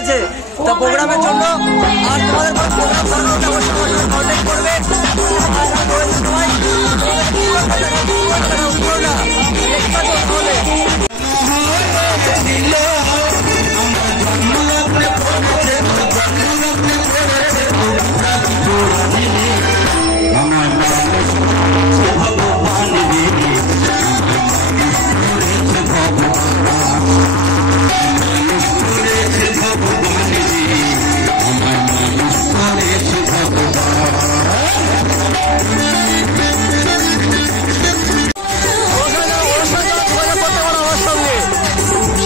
আছে। তা প্রোগ্রামের জন্য আর তোমাদের প্রোগ্রাম কন্ট্যাক্ট করবে।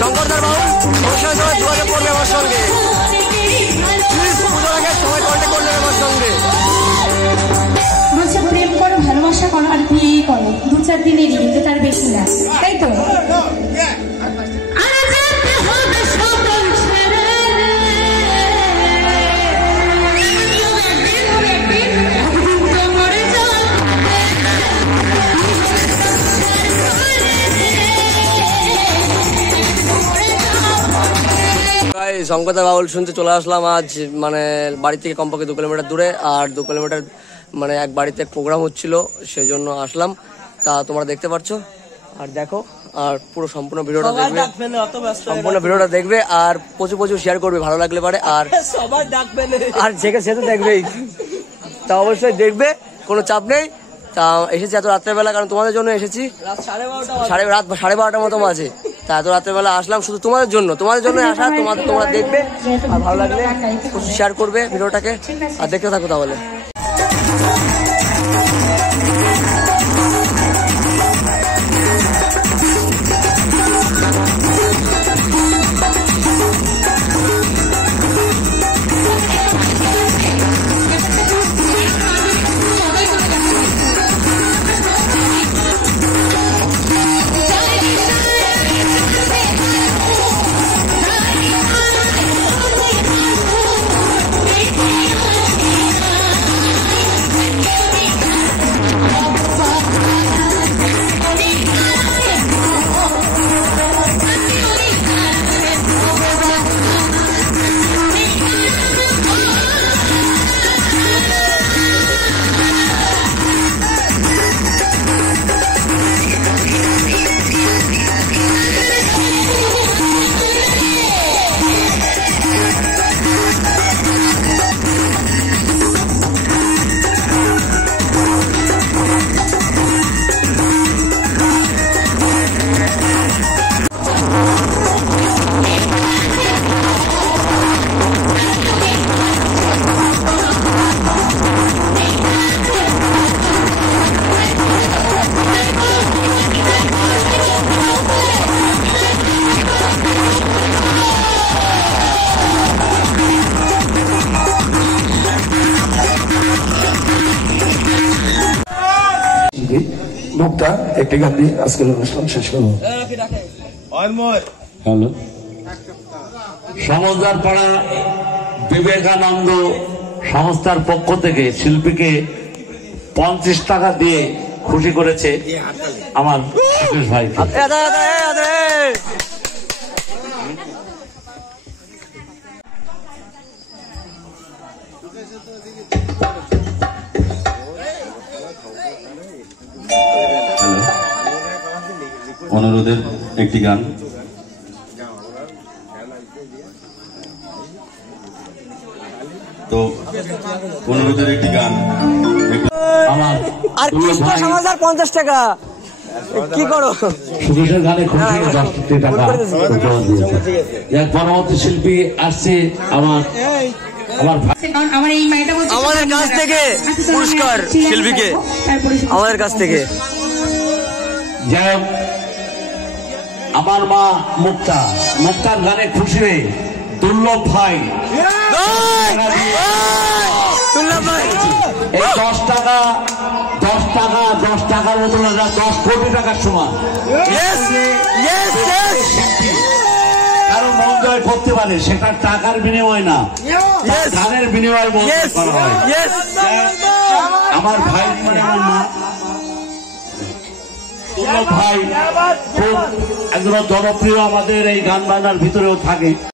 শঙ্করদার বাউল অনুষ্ঠানের সময় যোগাযোগ করবে আমার সঙ্গে। প্লিজ পুজোর আগে সবাই কন্ট্যাক্ট করবে আমার সঙ্গে। বলছে প্রেম করো, ভালোবাসা করো আর বিয়ে করো, 2-4 দিনের কিন্তু তার বেশি না, তাই তো? শঙ্করদা বাউল শুনতে চলে আসলাম আজ, মানে বাড়ি থেকে কমপক্ষে 2 কিলোমিটার দূরে, আর 2 কিলোমিটার মানে এক বাড়িতে প্রোগ্রাম হচ্ছিল, সেই জন্য আসলাম। তা তোমরা দেখতে পাচ্ছ, আর দেখো, আর পুরো সম্পূর্ণ ভিডিওটা দেখবে, সম্পূর্ণ ভিডিওটা দেখবে আর প্রচুর শেয়ার করবে ভালো লাগলে পারে। আর আর সে তো দেখবেই, তা অবশ্যই দেখবে, কোনো চাপ নেই। তা এসেছি এত রাত্রেবেলা, কারণ তোমাদের জন্য এসেছি। রাত 12:30 মতো আছে। তা এত রাত্রেবেলা আসলাম শুধু তোমাদের জন্য আসা। তোমরা দেখবে আর ভালো লাগলে শেয়ার করবে ভিডিওটাকে, আর দেখতে থাকো তাহলে। মুক্তা একটি গান দিয়ে আজকের অনুষ্ঠান শেষ করবো। হ্যালো, সমুদ্র পাড়া বিবেকানন্দ সংস্থার পক্ষ থেকে শিল্পীকে 50 টাকা দিয়ে খুশি করেছে আমার ভাই। অনুরোধের একটি গান। তো অনুরোধের একটি গান আমার আর কৃষ্ণ সমাজের 50 টাকা কি করো সুরেশের গানে খুশি 10 টাকা এক পরবর্তী শিল্পী আসছে আমাদের কাছ থেকে পুরস্কার শিল্পীকে, আমাদের কাছ থেকে। যাই হোক, আমার মা মুক্তার গানে খুশি হয়ে দুর্লভ ভাই এই 10 টাকার মতো 10 কোটি টাকার সমান। কারো মন জয় করতে পারে, সেটা টাকার বিনিময় না, গানের বিনিময় করা হয়। আমার ভাই ভাই খুব একজন জনপ্রিয়, আমাদের এই গান বাজনার ভিতরেও থাকে।